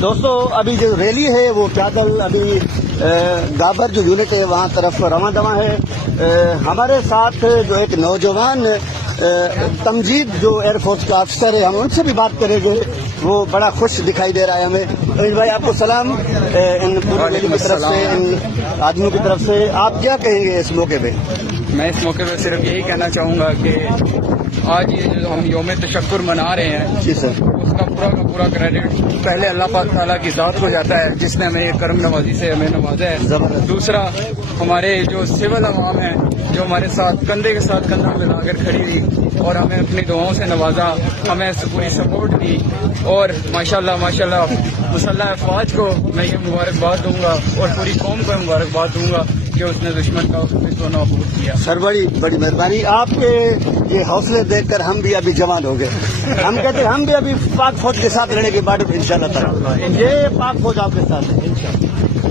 دوستو ابھی جو ریلی ہے وہ پیدل ابھی گابر جو یونٹ ہے وہاں طرف رواں دواں ہے. ہمارے ساتھ جو ایک نوجوان تمجید جو ایئر فورس کا افسر ہے، ہم ان سے بھی بات کریں گے. وہ بڑا خوش دکھائی دے رہا ہے ہمیں. عزیز بھائی آپ کو سلام ان پوری ریلی کی طرف سے، ان آدمیوں کی طرف سے. آپ کیا کہیں گے اس موقع پہ؟ میں اس موقع پہ صرف یہی کہنا چاہوں گا کہ آج یہ جو ہم یوم تشکر منا رہے ہیں، جی سر، اس کا پورا کا پورا کریڈٹ پہلے اللہ پاک تعالیٰ کی ذات کو جاتا ہے جس نے ہمیں یہ کرم نوازی سے ہمیں نوازا ہے. زبردست. دوسرا ہمارے جو سول عوام ہیں جو ہمارے ساتھ کندھے کے ساتھ کندھا ملا کر کھڑی ہوئی اور ہمیں اپنی دعاؤں سے نوازا، ہمیں پوری سپورٹ دی. اور ماشاءاللہ مسلح افواج کو میں یہ مبارکباد دوں گا اور پوری قوم کو مبارکباد دوں گا کہ اس نے دشمن کا نابود کیا. سر بڑی مہربانی. آپ کے یہ حوصلے دیکھ کر ہم بھی ابھی جوان ہو گئے. ہم کہتے ہیں ہم بھی ابھی پاک فوج کے ساتھ لڑنے کے بعد انشاءاللہ تعالی یہ پاک فوج آپ کے ساتھ ہے انشاءاللہ.